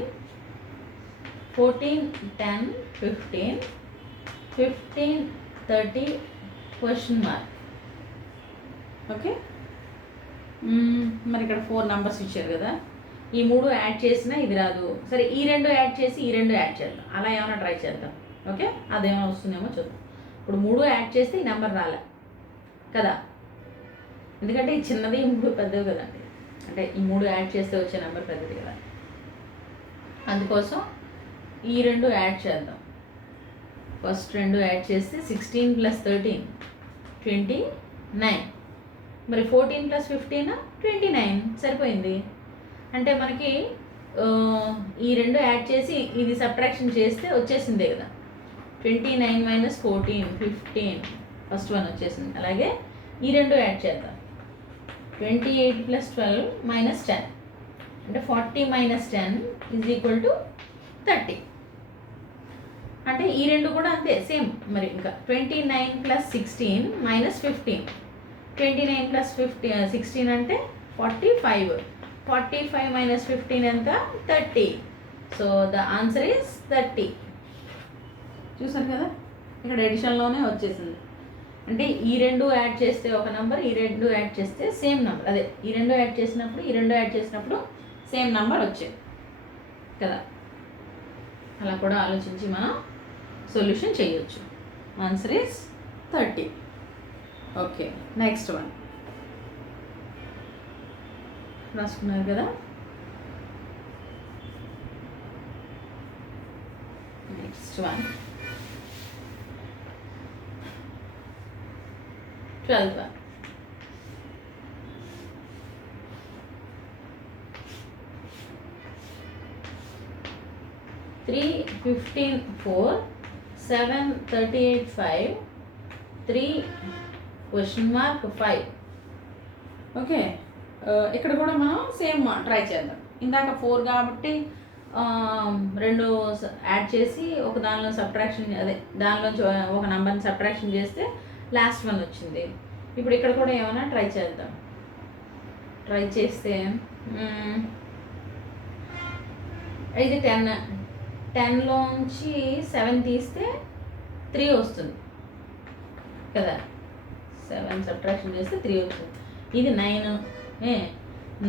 14, 10, 15, 15, 30 question mark. Okay, మరి ఇక్కడ 4 నెంబర్స్ ఇచ్చారు కదా. ఈ 3 యాడ్ చేసినా ఇది రాదు. సరే, ఈ 2 యాడ్ చేసి ఈ 2 యాడ్ చేద్దాం. అలా ఏమైనా ట్రై చేద్దాం. ఓకే, అదేమైనా వస్తుందేమో చూద్దాం. ఇప్పుడు 3 యాడ్ చేస్తే ఈ నెంబర్ రాలే కదా, ఎందుకంటే ఈ చిన్నది 3 పెద్దవి కదండి. అంటే ఈ 3 యాడ్ చేస్తే వచ్చే నెంబర్ పెద్దది కదా. అందుకోసం ఈ 2 యాడ్ చేద్దాం. ఫస్ట్ 2 యాడ్ చేస్తే 16 ప్లస్ 13 29. మరి 14 ప్లస్ 15 29. సరిపోయింది. అంటే మనకి ఈ 2 యాడ్ చేసి ఇది సబ్ట్రాక్షన్ చేస్తే వచ్చేసిందే కదా. 29 మైనస్ 14 15, ఫస్ట్ వన్ వచ్చేసింది. అలాగే ఈ 2 యాడ్ చేద్దాం. 28 ప్లస్ 12 మైనస్ 10 అంటే 40 మైనస్ 10 ఈజ్ ఈక్వల్ టు 30. అంటే ఈ 2 కూడా అంతే సేమ్. మరి ఇంకా 29 ప్లస్ 16 మైనస్ 15, 29 ప్లస్ 16 అంటే 45, 45 మైనస్ 15 ఎంత, 30. So the answer is 30. చూసారు కదా, ఇక్కడ ఎడిషన్లోనే వచ్చేసింది. అంటే ఈ 2 యాడ్ చేస్తే ఒక నెంబర్, ఈ 2 యాడ్ చేస్తే సేమ్ నెంబర్. అదే ఈ 2 యాడ్ చేసినప్పుడు ఈ 2 యాడ్ చేసినప్పుడు సేమ్ నెంబర్ వచ్చేది కదా. అలా కూడా ఆలోచించి మనం సొల్యూషన్ చేయొచ్చు. Answer is 30. Okay, next one రాసుకున్నారు కదా. Next one 12th one. 3, 15, 4, 7, 38, 5, 3 question mark 5. Okay, ఇక్కడ కూడా మనం సేమ్ ట్రై చేద్దాం. ఇందాక 4 కాబట్టి 2 యాడ్ చేసి ఒక దానిలో సబ్ట్రాక్షన్, అదే దానిలోంచి ఒక నెంబర్ని సబ్ట్రాక్షన్ చేస్తే లాస్ట్ వన్ వచ్చింది. ఇప్పుడు ఇక్కడ కూడా ఏమైనా ట్రై చేద్దాం. ట్రై చేస్తే ఇది 10, 10లోంచి 7 తీస్తే 3 వస్తుంది కదా. 7 సబ్ట్రాక్షన్ చేస్తే 3 వస్తుంది. ఇది 9,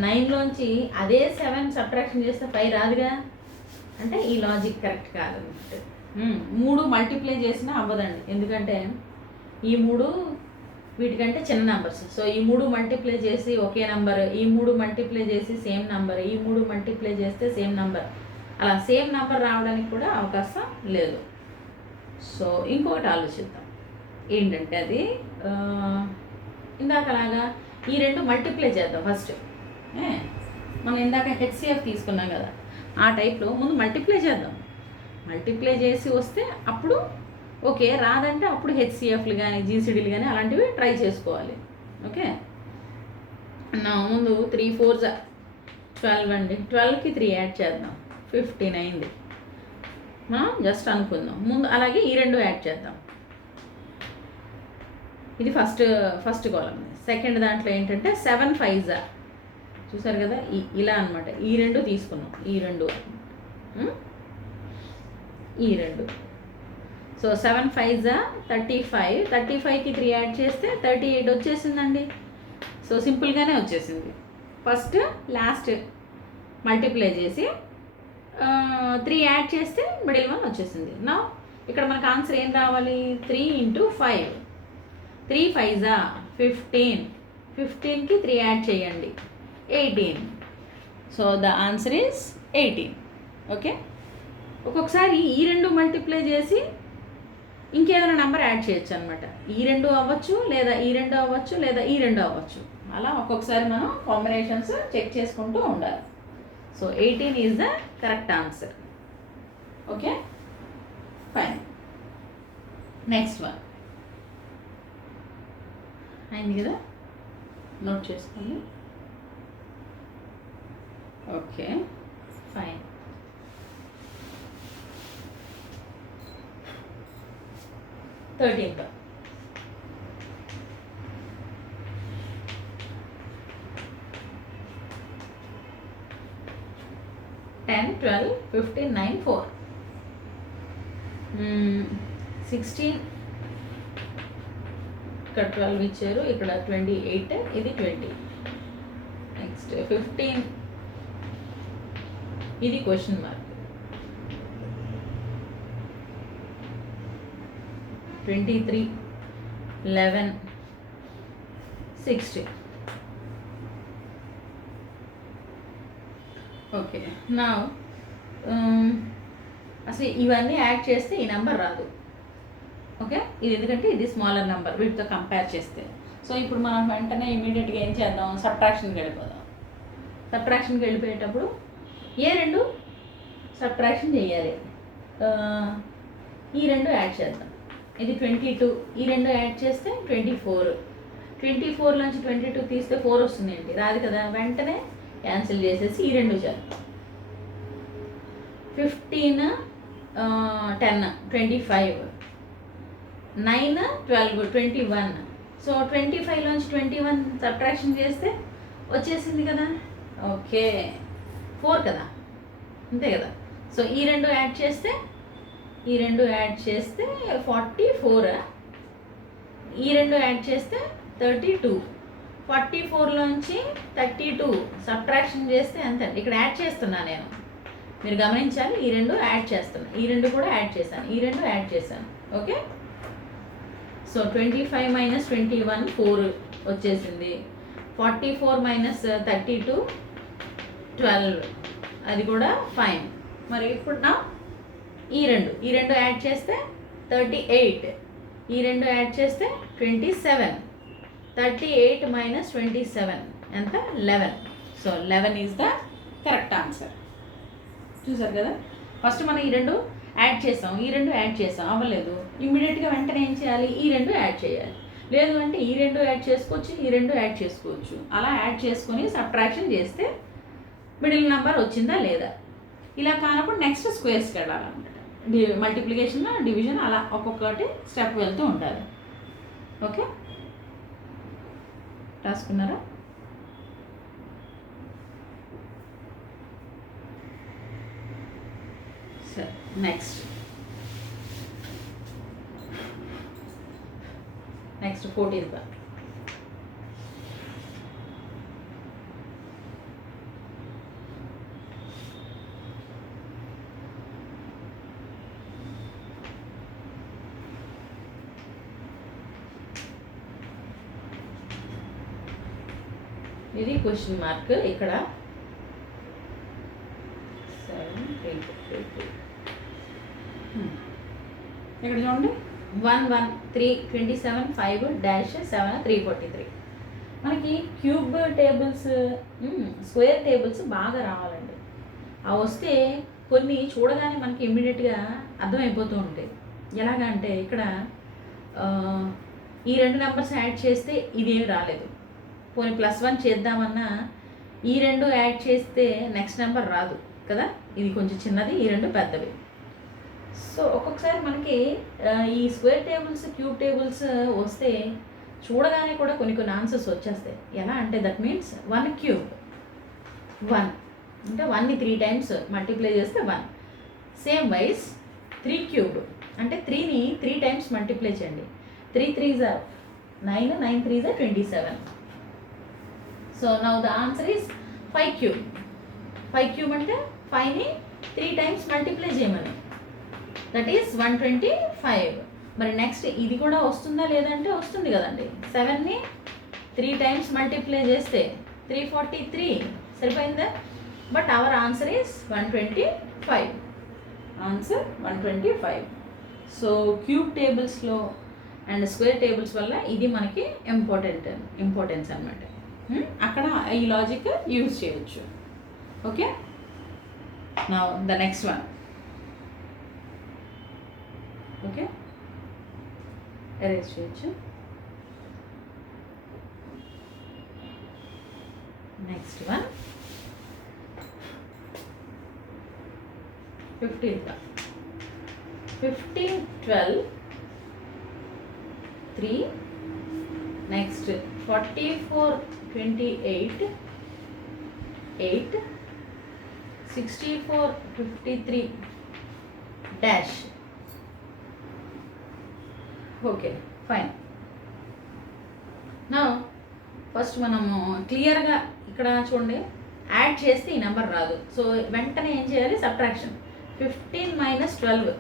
9లోంచి అదే 7 సబ్ట్రాక్షన్ చేస్తే 5 రాదుగా. అంటే ఈ లాజిక్ కరెక్ట్ కాదన్నమాట. 3 మల్టిప్లై చేసినా అవ్వదండి, ఎందుకంటే ఈ 3 వీటికంటే చిన్న నెంబర్స్. సో ఈ 3 మల్టిప్లై చేసి ఒకే నెంబర్, ఈ 3 మల్టిప్లై చేసి సేమ్ నెంబర్, ఈ 3 మల్టిప్లై చేస్తే సేమ్ నెంబర్, అలా సేమ్ నెంబర్ రావడానికి కూడా అవకాశం లేదు. సో ఇంకొకటి ఆలోచిద్దాం ఏంటంటే, అది ఇందాకలాగా ఈ 2 మల్టిప్లై చేద్దాం ఫస్ట్. మనం ఇందాక హెచ్సిఎఫ్ తీసుకున్నాం కదా, ఆ టైప్లో ముందు మల్టిప్లై చేద్దాం. మల్టిప్లై చేసి వస్తే అప్పుడు ఓకే, రాదంటే అప్పుడు హెచ్సిఎఫ్లు కానీ జీసీడీలు కానీ అలాంటివి ట్రై చేసుకోవాలి. ఓకే, నా ముందు 3 4 12 అండి. 12కి 3 యాడ్ చేద్దాం, 15 అయింది. మనం జస్ట్ అనుకుందాం ముందు. అలాగే ఈ 2 యాడ్ చేద్దాం. ఇది ఫస్ట్ కాలం. సెకండ్ దాంట్లో ఏంటంటే 7 5 చూసారు కదా, ఇలా అనమాట. ఈ 2 తీసుకున్నాం, ఈ 2 సో 7 5 35, 35కి 3 యాడ్ చేస్తే 38 వచ్చేసిందండి. సో సింపుల్గానే వచ్చేసింది. ఫస్ట్ లాస్ట్ మల్టిప్లై చేసి 3 యాడ్ చేస్తే మిడిల్ వన్ వచ్చేసింది. నా ఇక్కడ మనకు ఆన్సర్ ఏం రావాలి? 3 × 5, 3 5 15, 15కి 3 యాడ్ చేయండి, 18. So the answer is 18. Okay, ఒక్కొక్కసారి ఈ 2 మల్టిప్లై చేసి ఇంకేదైనా నెంబర్ యాడ్ చేయొచ్చు అనమాట. ఈ 2 అవ్వచ్చు, లేదా ఈ 2 అవ్వచ్చు, లేదా ఈ 2 అవ్వచ్చు. అలా ఒక్కొక్కసారి మనం కాంబినేషన్స్ చెక్ చేసుకుంటూ ఉండాలి. So 18 is the correct answer. Okay, fine. Next one అయింది కదా, నోట్ చేసుకోండి. Okay, fine. 13th 10 12 15 9 4 16. ఇక్కడ 12 ఇచ్చారు, ఇక్కడ 28, ఇది 20. నెక్స్ట్ 15, ఇది క్వశ్చన్ మార్క్. 23 11 60. ఓకే, నా అసలు ఇవన్నీ యాడ్ చేస్తే ఈ నెంబర్ రాదు. ఓకే, ఇది ఎందుకంటే ఇది స్మాలర్ నెంబర్ వీటితో కంపేర్ చేస్తే. సో ఇప్పుడు మనం వెంటనే ఇమీడియట్గా ఏం చేద్దాం, సబ్ట్రాక్షన్కి వెళ్ళిపోదాం. సబ్ట్రాక్షన్కి వెళ్ళిపోయేటప్పుడు ఏ 2 సబ్ట్రాక్షన్ చేయాలి. ఈ 2 యాడ్ చేద్దాం. ఇది 22, ఈ 2 యాడ్ చేస్తే 24. 24 నుంచి 22 తీస్తే 4 వస్తుంది ఏంటి, రాదు కదా. వెంటనే క్యాన్సిల్ చేసేసి ఈ 2 చేద్దాం. 15 10 25, 9 12 21. సో 25 నుంచి 21 సబ్ట్రాక్షన్ చేస్తే వచ్చేసింది కదా. ఓకే, 4 కదా, అంతే కదా. సో ఈ 2 యాడ్ చేస్తే 44, ఈ 2 యాడ్ చేస్తే 32. 44లోంచి 32 సబ్ట్రాక్షన్ చేస్తే అంతే. ఇక్కడ యాడ్ చేస్తున్నా నేను, మీరు గమనించాలి. ఈ 2 యాడ్ చేస్తున్నా, ఈ 2 కూడా యాడ్ చేశాను, ఈ 2 యాడ్ చేశాను. ఓకే, సో 25 - 21 4 వచ్చేసింది. 44 - 32 12, అది కూడా ఫైన్. మరి ఇప్పుడు నా ఈ 2 యాడ్ చేస్తే 38, ఈ 2 యాడ్ చేస్తే 27. 38 - 27 ఎంత? 11. So 11 is the correct answer. చూసారు కదా, ఫస్ట్ మనం ఈ 2 యాడ్ చేసాం, ఈ 2 యాడ్ చేసాం, అవ్వలేదు. ఇమ్మీడియట్గా వెంటనే ఏం చేయాలి, ఈ 2 యాడ్ చేయాలి. లేదు అంటే ఈ 2 యాడ్ చేసుకోవచ్చు, ఈ 2 యాడ్ చేసుకోవచ్చు. అలా యాడ్ చేసుకొని సబ్ట్రాక్షన్ చేస్తే మిడిల్ నెంబర్ వచ్చిందా లేదా. ఇలా కానప్పుడు నెక్స్ట్ స్క్వేర్స్కి వెళ్ళాలన్నమాట. మల్టిప్లికేషన్, డివిజన్, అలా ఒక్కొక్కటి స్టెప్ వెళ్తూ ఉండాలి. ఓకే, రాసుకున్నారా? సరే, నెక్స్ట్ 14th. ఇది క్వశ్చన్ మార్క్ ఇక్కడ 7 3 ఇక్కడ చూడండి 1 1 3 27 5 డాష్ 7 343. మనకి క్యూబ్ టేబుల్స్ స్క్వేర్ టేబుల్స్ బాగా రావాలండి. అవి వస్తే కొన్ని చూడగానే మనకి ఇమ్మీడియట్గా అర్థమైపోతూ ఉంటాయి. ఎలాగంటే ఇక్కడ ఈ రెండు నెంబర్స్ యాడ్ చేస్తే ఇదేమి రాలేదు, పోనీ +1 చేద్దామన్నా ఈ రెండు యాడ్ చేస్తే నెక్స్ట్ నెంబర్ రాదు కదా, ఇది కొంచెం చిన్నది, ఈ రెండు పెద్దవి. సో ఒక్కొక్కసారి మనకి ఈ స్క్వేర్ టేబుల్స్ క్యూబ్ టేబుల్స్ వస్తే చూడగానే కూడా కొన్ని ఆన్సర్స్ వచ్చేస్తాయి. ఎలా అంటే దట్ మీన్స్ 1 క్యూబ్ 1 అంటే 1ని 3 టైమ్స్ మల్టిప్లై చేస్తే 1. సేమ్ వైజ్ 3 క్యూబ్ అంటే 3ని 3 టైమ్స్ మల్టిప్లై చేయండి. 3 3s are 9, 9 3s are 27. So now the answer is 5 cube. 5 cube అంటే 5ని 3 టైమ్స్ మల్టిప్లై చేయమని, దట్ ఈస్ 125. మరి నెక్స్ట్ ఇది కూడా వస్తుందా లేదంటే వస్తుంది కదండి. 7ని 3 టైమ్స్ మల్టిప్లై చేస్తే 343 సరిపోయిందా. But our answer is 125. Answer 125. So cube టేబుల్స్లో అండ్ స్క్వేర్ టేబుల్స్ వల్ల ఇది మనకి ఇంపార్టెన్స్ అనమాట. అక్కడ ఈ లాజిక్ యూజ్ చేయొచ్చు. Okay, now the next one. Okay, erase చేయొచ్చు. Next one 15 12 3. నెక్స్ట్ 44 28 8 64 53 డాష్. Okay fine. నా ఫస్ట్ మనము క్లియర్గా ఇక్కడ చూడండి, యాడ్ చేస్తే ఈ నెంబర్ రాదు. సో వెంటనే ఏం చేయాలి, సబ్ట్రాక్షన్. 15 - 12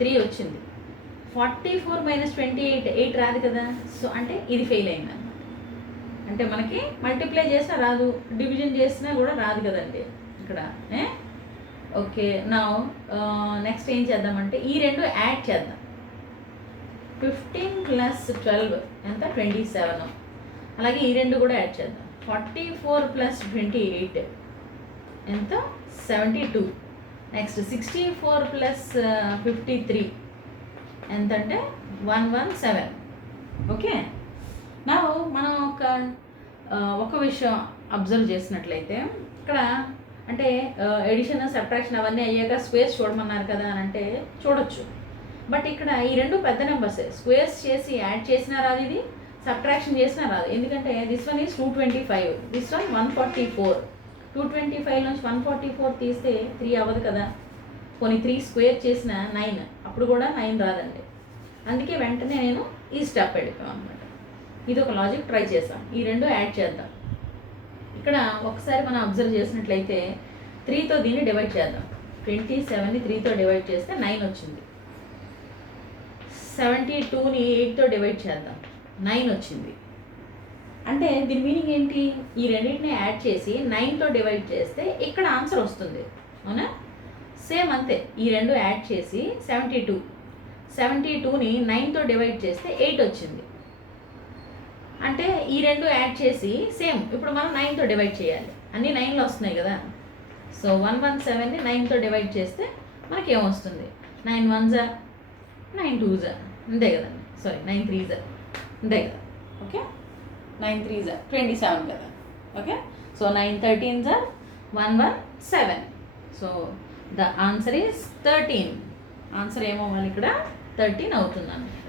3 వచ్చింది. 44 - 28 8 రాదు కదా. సో అంటే ఇది ఫెయిల్ అయింది అనమాట. అంటే మనకి మల్టిప్లై చేసినా రాదు, డివిజన్ చేసినా కూడా రాదు కదండి ఇక్కడ. ఓకే, నా నెక్స్ట్ ఏం చేద్దామంటే ఈ రెండు యాడ్ చేద్దాం. 15 + 12 ఎంత 27. అలాగే ఈ రెండు కూడా యాడ్ చేద్దాం. 44 + 28 ఎంత 72. నెక్స్ట్ 64 + 53 ఎంత అంటే 117. ఓకే, నా మనం ఒక విషయం అబ్జర్వ్ చేసినట్లయితే ఇక్కడ అంటే ఎడిషన్ సబ్ట్రాక్షన్ అవన్నీ అయ్యాక స్క్వేర్స్ చూడమన్నారు కదా అని అంటే చూడొచ్చు. బట్ ఇక్కడ ఈ రెండు పెద్ద నెంబర్సే, స్క్వేర్స్ చేసి యాడ్ చేసినా రాదు, ఇది సబ్ట్రాక్షన్ చేసినా రాదు. ఎందుకంటే this one is 225, this one 144. 225 నుంచి 144 తీస్తే 3 అవ్వదు కదా. పోనీ 3 స్క్వేర్ చేసిన 9, అప్పుడు కూడా 9 రాదండి. అందుకే వెంటనే నేను ఈ స్టెప్ వెళ్ళిపోయాను అనమాట. ఇది ఒక లాజిక్ ట్రై చేసాం. ఈ రెండు యాడ్ చేద్దాం. ఇక్కడ ఒకసారి మనం అబ్జర్వ్ చేసినట్లయితే 3తో దీన్ని డివైడ్ చేద్దాం. 27ని 3తో డివైడ్ చేస్తే 9 వచ్చింది. 72ని 8తో డివైడ్ చేద్దాం, 9 వచ్చింది. అంటే దీని మీనింగ్ ఏంటి, ఈ రెండింటిని యాడ్ చేసి 9తో డివైడ్ చేస్తే ఇక్కడ ఆన్సర్ వస్తుంది, అవునా. సేమ్ అంతే, ఈ రెండు యాడ్ చేసి 72ని 9తో డివైడ్ చేస్తే 8 వచ్చింది. అంటే ఈ రెండు యాడ్ చేసి సేమ్ ఇప్పుడు మనం 9తో డివైడ్ చేయాలి. అన్నీ 9లో వస్తున్నాయి కదా. సో 117ని 9తో డివైడ్ చేస్తే మనకి ఏమొస్తుంది, 9 1s 9 2s అంతే కదండి. సారీ 9 3s అంతే కదా. ఓకే, 9 3s 27 కదా. Okay, so 9 13s 117. So the answer is 13. Answer ఏమవ్వాలి ఇక్కడ 13 అవుతుంది అన్నమాట.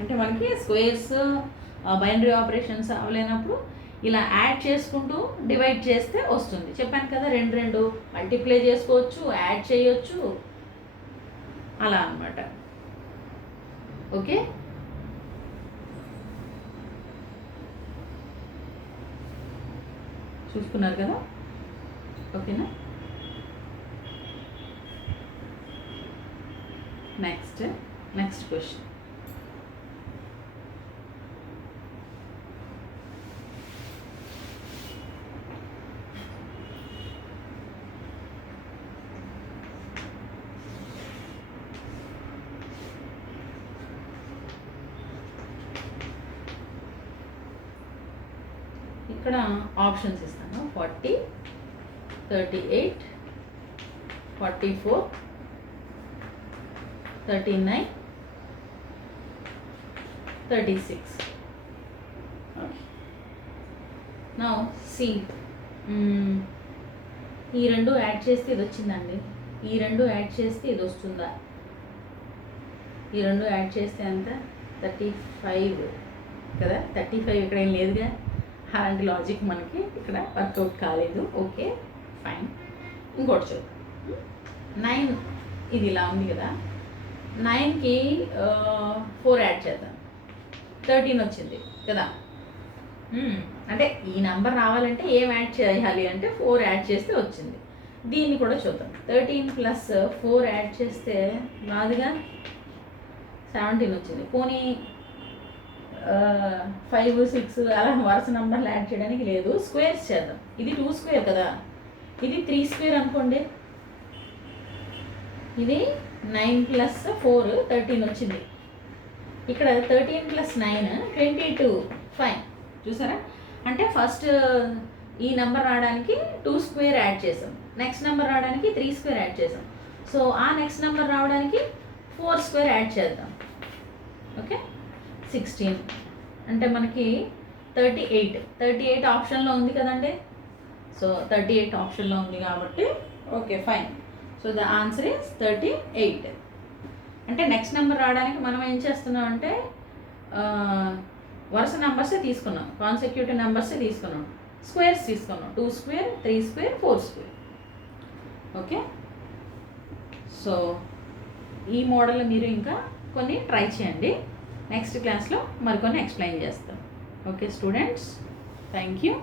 అంటే మనకి స్క్వేర్స్ బైనరీ ఆపరేషన్స్ అవ్వలేనప్పుడు ఇలా యాడ్ చేసుకుంటూ డివైడ్ చేస్తే వస్తుంది. చెప్పాను కదా, రెండు మల్టిప్లై చేసుకోవచ్చు, యాడ్ చేయొచ్చు, అలా అన్నమాట. ఓకే, చూసుకున్నారు కదా. ఓకేనా, నెక్స్ట్ క్వశ్చన్. 15 ఇక్కడ ఆప్షన్స్ ఇస్తాను. 40, 38, 44, 39, 36. Okay. Now see, ఈ రెండు యాడ్ చేస్తే ఇది వచ్చిందండి. ఈ రెండు యాడ్ చేస్తే ఇది వస్తుందా? ఈ రెండు యాడ్ చేస్తే అంత 35 కదా. 35 ఇక్కడ ఏం లేదుగా. అలాంటి లాజిక్ మనకి ఇక్కడ వర్కౌట్ కాలేదు. Okay fine. ఇంకోటి చూద్దాం. 9 ఇది ఇలా ఉంది కదా. 9కి 4 యాడ్ చేద్దాం. 13 వచ్చింది కదా. అంటే ఈ నెంబర్ రావాలంటే ఏం యాడ్ చేయాలి అంటే 4 యాడ్ చేస్తే వచ్చింది. దీన్ని కూడా చూద్దాం. 13 + 4 యాడ్ చేస్తే రాదుగా. 17 వచ్చింది. పోనీ 5, 6 అలా వరుస నెంబర్లు యాడ్ చేయడానికి లేదు. స్క్వేర్స్ చేద్దాం. ఇది 2 స్క్వేర్ కదా, ఇది 3 స్క్వేర్ అనుకోండి. ఇది 9 + 4 13 వచ్చింది. ఇక్కడ 13 + 9 22. ఫైన్. చూసారా? అంటే ఫస్ట్ ఈ నెంబర్ రావడానికి 2 స్క్వేర్ యాడ్ చేసాం. నెక్స్ట్ నెంబర్ రావడానికి 3 స్క్వేర్ యాడ్ చేసాం. సో ఆ నెక్స్ట్ నెంబర్ రావడానికి 4 స్క్వేర్ యాడ్ చేద్దాం. ఓకే 16 అంటే మనకి 38 ఆప్షన్లో ఉంది కదండి. సో 38 ఆప్షన్లో ఉంది కాబట్టి okay fine. So the answer is 38. అంటే నెక్స్ట్ నెంబర్ రావడానికి మనం ఏం చేస్తున్నాం అంటే వరుస నెంబర్సే తీసుకున్నాం, కాన్సెక్యూటివ్ నెంబర్సే తీసుకున్నాం, స్క్వేర్స్ తీసుకున్నాం. 2 square, 3 square, 4 square. Okay. So ఈ మోడల్ మీరు ఇంకా కొన్ని ట్రై చేయండి. నెక్స్ట్ క్లాస్లో మరికొన్ని ఎక్స్ప్లెయిన్ చేస్తాం. Okay students, thank you.